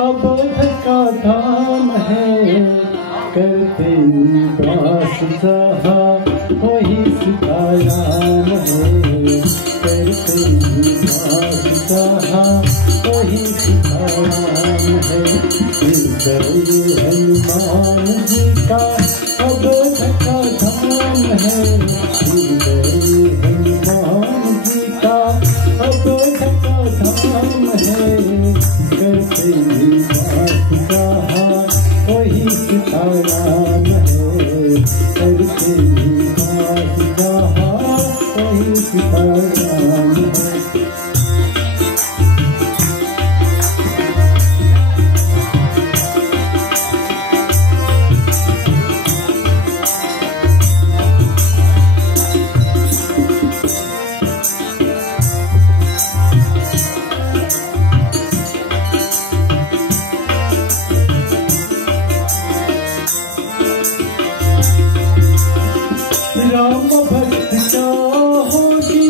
अवध का धाम है, करते निवास जहाँ वही सीताराम है, करते निवास जहाँ वही सीताराम है। हृदय हनुमान जी का अवध का धाम है, हृदय हनुमान जी का अवध का धाम है, करते निवास जहाँ वही सीताराम है, करते निवास जहाँ वही सीताराम है। राम भक्त क्या होगी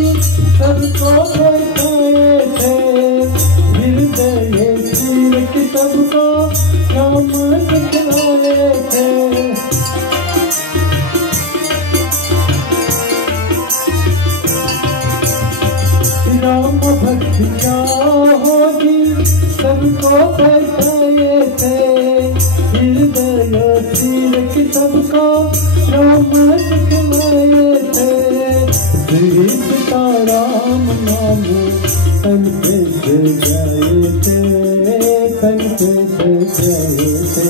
सबको बताए थे, हृदय चीर के सबको राम दिखाए थे। राम भक्त क्या होगी सबको बताए थे, हृदय चीर के सबको राम दिखाए थे। श्री सीताराम नाम तन पे जाए थे, तन पे जाए थे।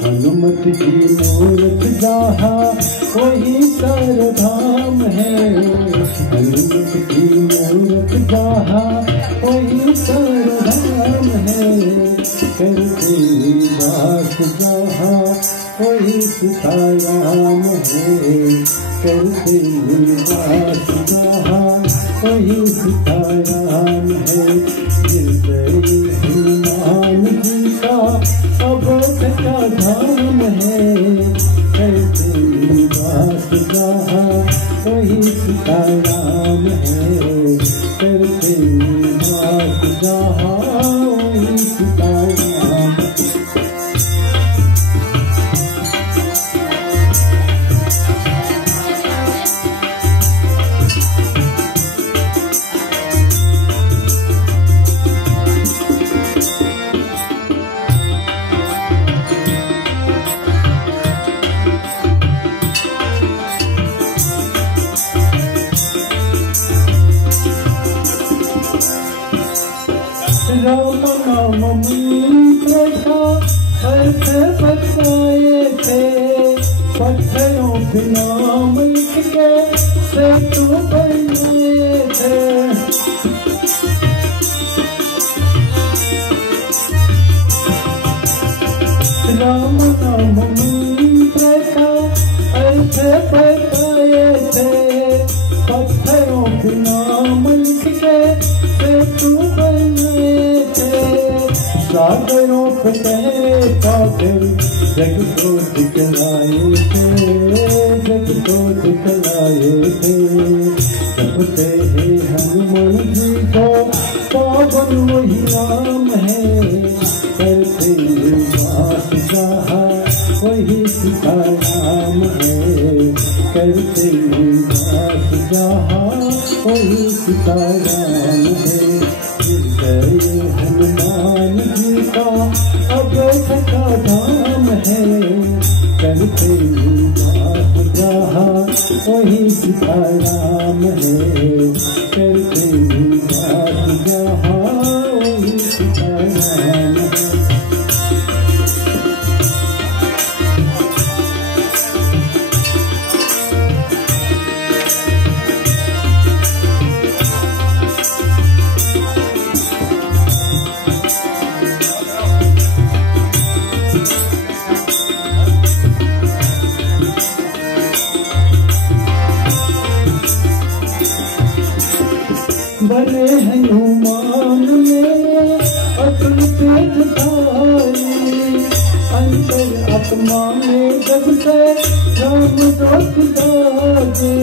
हनुमत की मूरत जहाँ वही सरधाम है, हनुमत की मूरत जहाँ वही सरधाम है, करते निवास जहाँ वही सीताराम है, करते निवास जहाँ वही सीताराम है। हृदय हनुमान जी का अवध का धाम है, करते निवास जहाँ वही सीताराम है, करते निवास जहाँ वही सीताराम है। राम नाम मंत्र का अर्थ बताए थे, पत्थरों पे नाम लिख के सेतु बनाए थे। राम नाम मंत्र का अर्थ बताए थे, पत्थरों पे नाम लिख के सेतु बनाए थे। सागरों पे तैरे पागल जग को दिखलाए थे, जग को दिखलाए थे। जपते हैं हनुमान जी को पावन वही नाम है, करते निवास जहाँ वही सीताराम है, करते निवास जहाँ वही सीताराम है। हृदय हनुमान जी का अवध का धाम है, करते निवास जहाँ वही सीताराम है, करते निवास जहाँ वही सीताराम है। बने हनुमान में अतुल तेजधारी, अंतर आत्मा में जब से राम जोत जागे।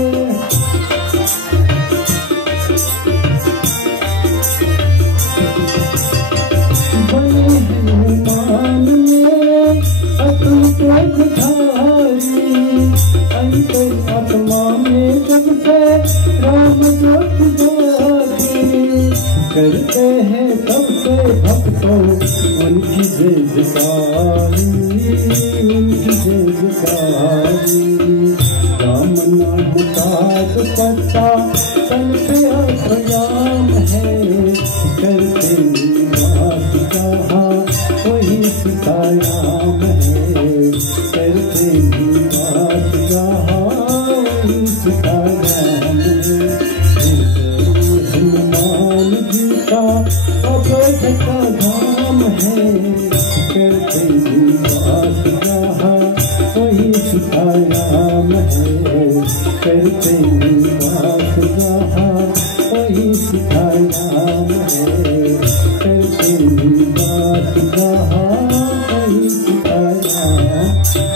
बने तो उनकी जयजयकारी, उनकी जयजयकारी। राम नाम का दुपट्टा तन पे आयाम है, करते निवास जहाँ वही सीताराम है, करते निवास जहाँ वही सीताराम है। हनुमान जी का अयोध्या धाम है, करते निवास जहाँ वही सीताराम है, करते निवास जहाँ वही सीताराम है, करते निवास जहाँ वही सीताराम।